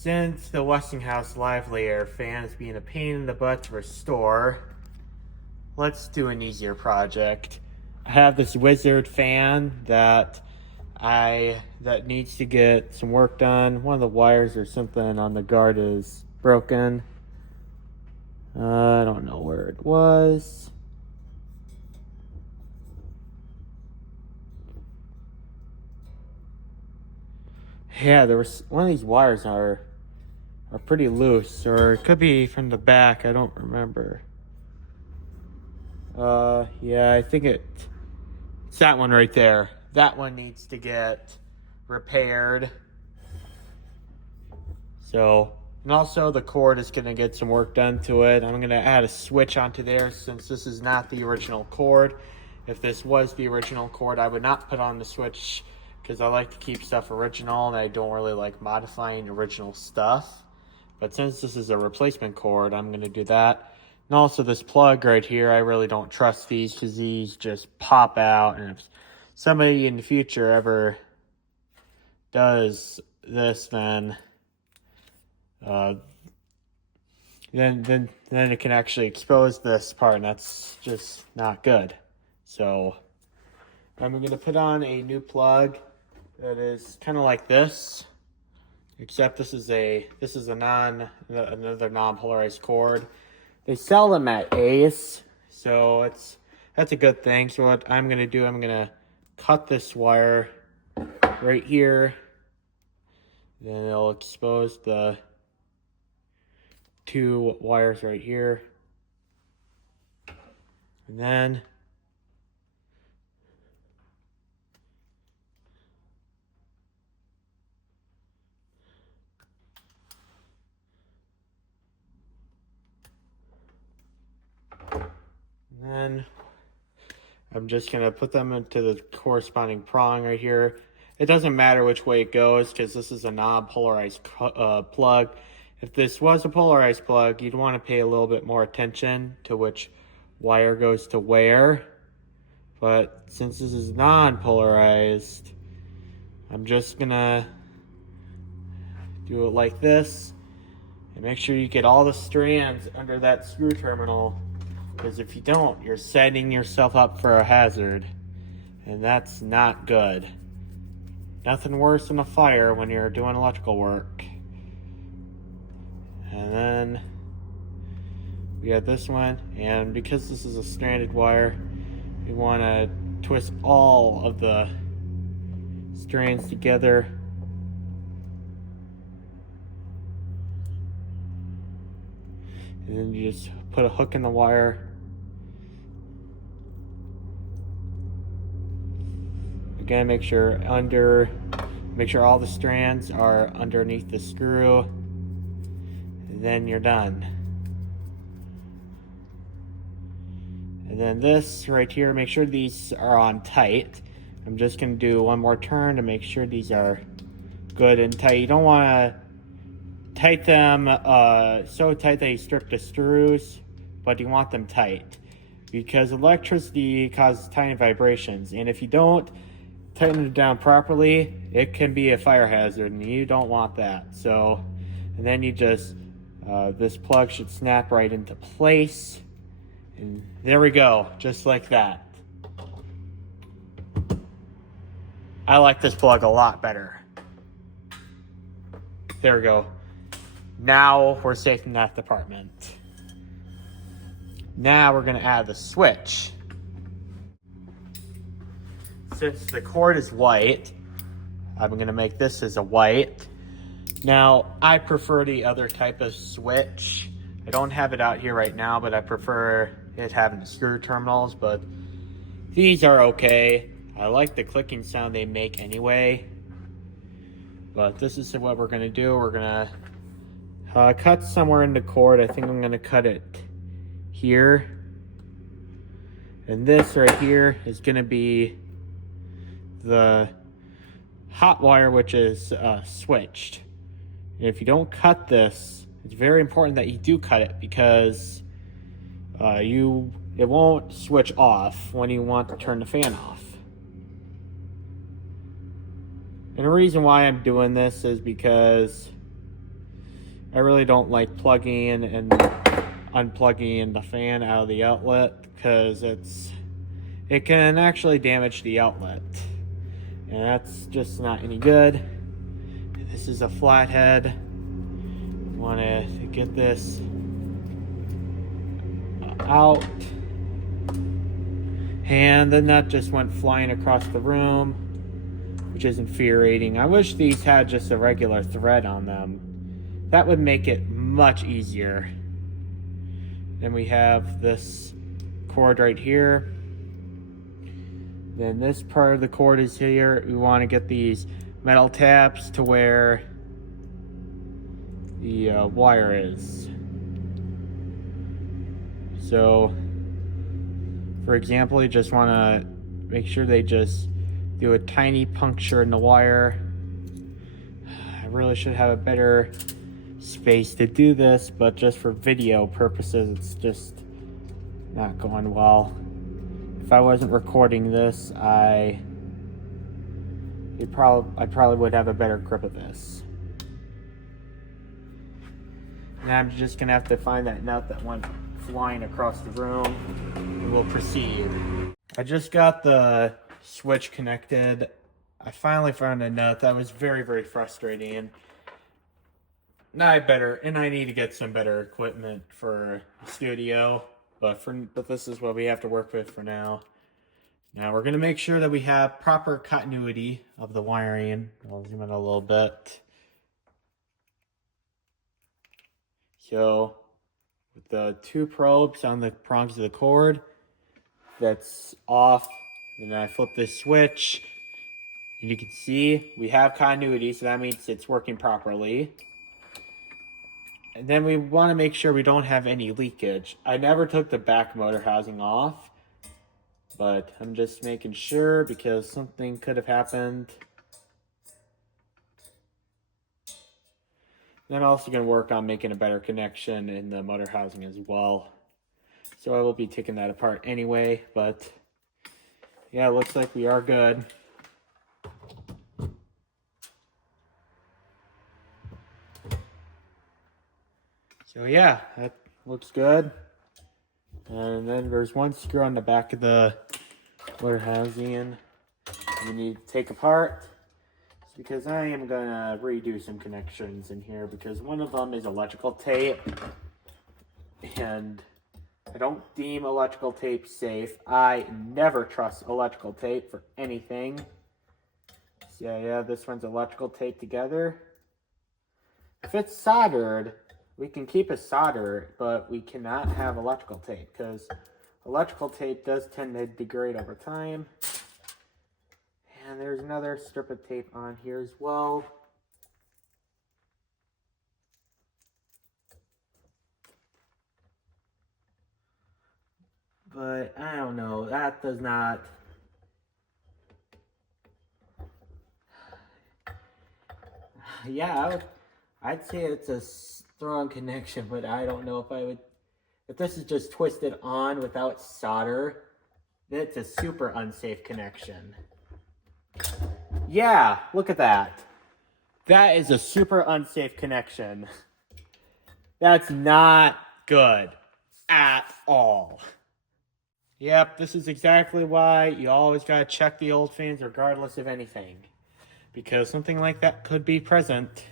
Since the Westinghouse Lively Air fan is being a pain in the butt to restore, let's do an easier project. I have this Wizard fan that needs to get some work done. One of the wires or something on the guard is broken. I don't know where it was. Yeah, there was one of these wires are pretty loose, or it could be from the back. I don't remember. Yeah, I think it's that one right there. That one needs to get repaired. So, and also the cord is going to get some work done to it. I'm going to add a switch onto there since this is not the original cord. If this was the original cord, I would not put on the switch because I like to keep stuff original and I don't really like modifying original stuff. But since this is a replacement cord, I'm going to do that. And also this plug right here, I really don't trust these because these just pop out. And if somebody in the future ever does this, then it can actually expose this part, and that's just not good. So I'm going to put on a new plug that is kind of like this, except this is another non-polarized cord. They sell them at Ace, so that's a good thing. So what I'm going to do, I'm going to cut this wire right here. Then it'll expose the two wires right here. And then I'm just going to put them into the corresponding prong right here. It doesn't matter which way it goes because this is a non-polarized plug. If this was a polarized plug, you'd want to pay a little bit more attention to which wire goes to where. But since this is non-polarized, I'm just going to do it like this. And make sure you get all the strands under that screw terminal. Because if you don't, you're setting yourself up for a hazard. And that's not good. Nothing worse than a fire when you're doing electrical work. And then we have this one. And because this is a stranded wire, we want to twist all of the strands together. And then you just put a hook in the wire. Again, make sure all the strands are underneath the screw. And then you're done. And then this right here, make sure these are on tight. I'm just going to do one more turn to make sure these are good and tight. You don't want to tight them so tight that you strip the screws, but you want them tight because electricity causes tiny vibrations, and if you don't tighten it down properly, it can be a fire hazard, and you don't want that. So, and then you just this plug should snap right into place, and there we go, just like that. I like this plug a lot better. There we go. Now we're safe in that department. Now we're going to add the switch. Since the cord is white, I'm going to make this as a white. Now, I prefer the other type of switch. I don't have it out here right now, but I prefer it having the screw terminals, but these are okay. I like the clicking sound they make anyway. But this is what we're going to do. We're going to cut somewhere in the cord. I think I'm going to cut it here. And this right here is going to be the hot wire, which is switched. And if you don't cut this, it's very important that you do cut it because it won't switch off when you want to turn the fan off. And the reason why I'm doing this is because I really don't like plugging and unplugging the fan out of the outlet because it can actually damage the outlet, and that's just not any good. This is a flathead. Want to get this out, and the nut just went flying across the room, which is infuriating. I wish these had just a regular thread on them. That would make it much easier. Then we have this cord right here. Then this part of the cord is here. We want to get these metal tabs to where the wire is. So, for example, you just want to make sure they just do a tiny puncture in the wire. I really should have a better space to do this, but just for video purposes, it's just not going well. If I wasn't recording this, I probably would have a better grip of this. Now I'm just gonna have to find that nut that went flying across the room, and we'll proceed. I just got the switch connected. I finally found a nut. That was very, very frustrating. Now I need to get some better equipment for the studio, but this is what we have to work with for now. Now we're gonna make sure that we have proper continuity of the wiring. I'll zoom in a little bit. So with the two probes on the prongs of the cord, that's off. And then I flip this switch, and you can see we have continuity, so that means it's working properly. And then we want to make sure we don't have any leakage. I never took the back motor housing off, but I'm just making sure because something could have happened. Then I'm also going to work on making a better connection in the motor housing as well. So I will be taking that apart anyway, but yeah, it looks like we are good. So yeah, that looks good. And then there's one screw on the back of the motor housing you need to take apart. It's because I am gonna redo some connections in here because one of them is electrical tape, and I don't deem electrical tape safe. I never trust electrical tape for anything. So yeah, this one's electrical tape together. If it's soldered, we can keep it soldered, but we cannot have electrical tape because electrical tape does tend to degrade over time. And there's another strip of tape on here as well. But I don't know, that does not... Yeah, I'd say it's a strong connection, but I don't know if I would... If this is just twisted on without solder, then it's a super unsafe connection. Yeah, look at that. That is a super unsafe connection. That's not good at all. Yep, this is exactly why you always gotta check the old fans regardless of anything. Because something like that could be present,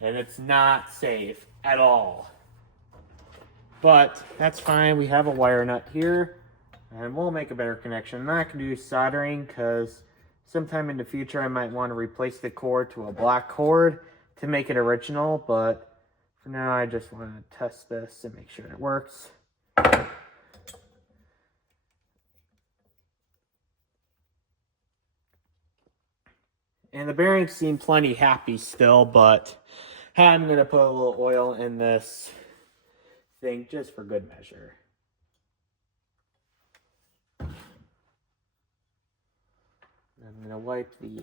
and it's not safe at all. But that's fine, we have a wire nut here, and we'll make a better connection. I'm not gonna do soldering because sometime in the future I might want to replace the cord to a black cord to make it original, but for now I just want to test this and make sure it works. And the bearings seem plenty happy still, but I'm going to put a little oil in this thing just for good measure. I'm going to wipe the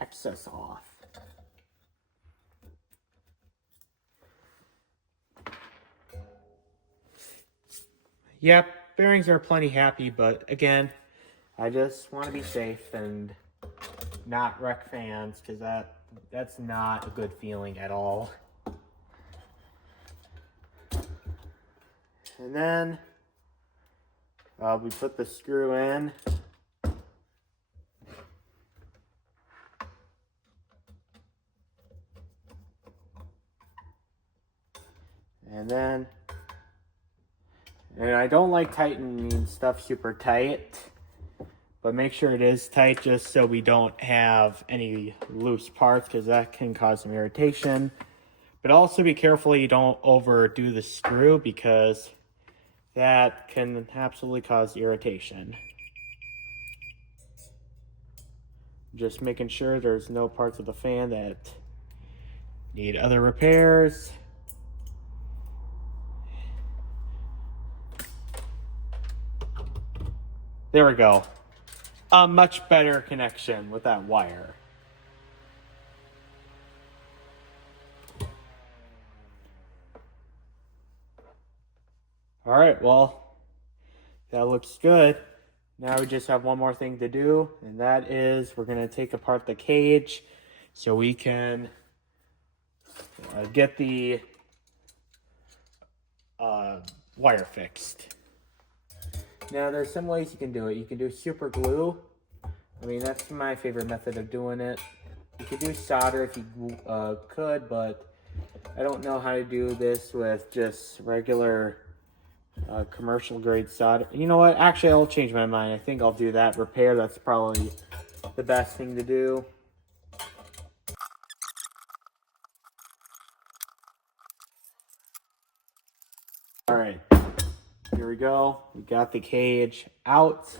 excess off. Yep, bearings are plenty happy, but again, I just want to be safe and not wreck fans because that That's not a good feeling at all. And then we put the screw in. And I don't like tightening stuff super tight, but make sure it is tight just so we don't have any loose parts, because that can cause some irritation. But also be careful you don't overdo the screw, because that can absolutely cause irritation. Just making sure there's no parts of the fan that need other repairs. There we go. A much better connection with that wire. All right, well, that looks good. Now we just have one more thing to do, and that is we're going to take apart the cage so we can get the wire fixed. Now, there's some ways you can do it. You can do super glue. I mean, that's my favorite method of doing it. You could do solder if you could, but I don't know how to do this with just regular commercial grade solder. You know what? Actually, I'll change my mind. I think I'll do that. Repair, that's probably the best thing to do. All right. Here we go. We got the cage out.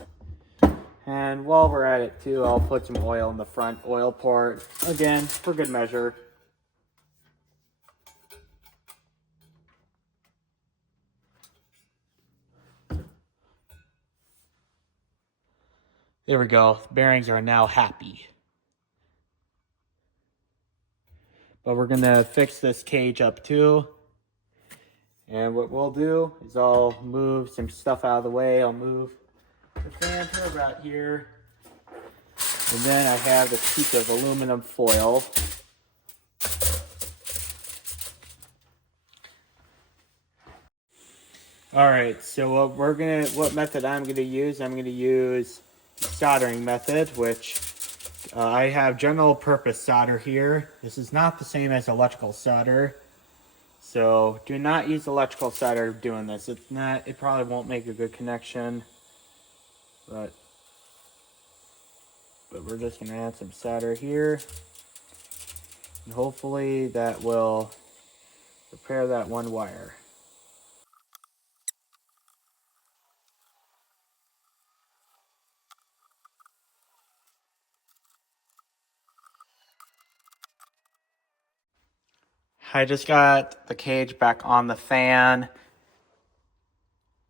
And while we're at it too, I'll put some oil in the front oil port. Again, for good measure. There we go. The bearings are now happy. But we're gonna fix this cage up too. And what we'll do is I'll move some stuff out of the way. I'll move the fan to about here. And then I have this piece of aluminum foil. All right, so what method I'm gonna use the soldering method, which I have general purpose solder here. This is not the same as electrical solder. So do not use electrical solder doing this. It probably won't make a good connection, but we're just gonna add some solder here. And hopefully that will repair that one wire. I just got the cage back on the fan.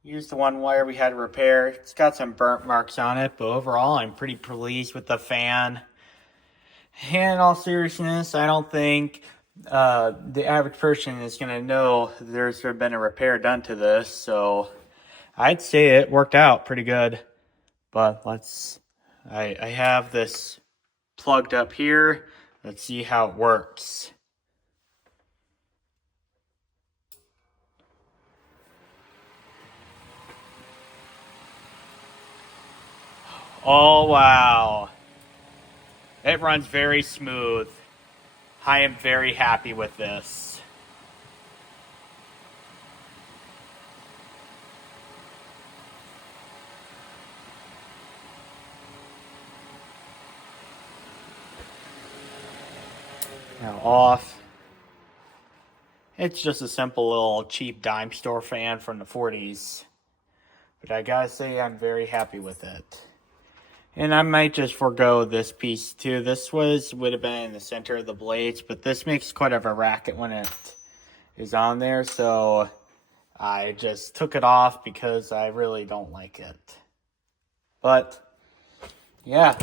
Used the one wire we had to repair. It's got some burnt marks on it, but overall I'm pretty pleased with the fan. And in all seriousness, I don't think the average person is going to know there's been a repair done to this. So I'd say it worked out pretty good. But I have this plugged up here. Let's see how it works. Oh, wow. It runs very smooth. I am very happy with this. Now off. It's just a simple little cheap dime store fan from the 40s. But I gotta say, I'm very happy with it. And I might just forego this piece too. This would have been in the center of the blades, but this makes quite of a racket when it is on there. So I just took it off because I really don't like it. But yeah,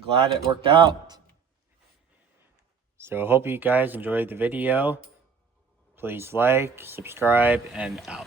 glad it worked out. So I hope you guys enjoyed the video. Please like, subscribe, and out.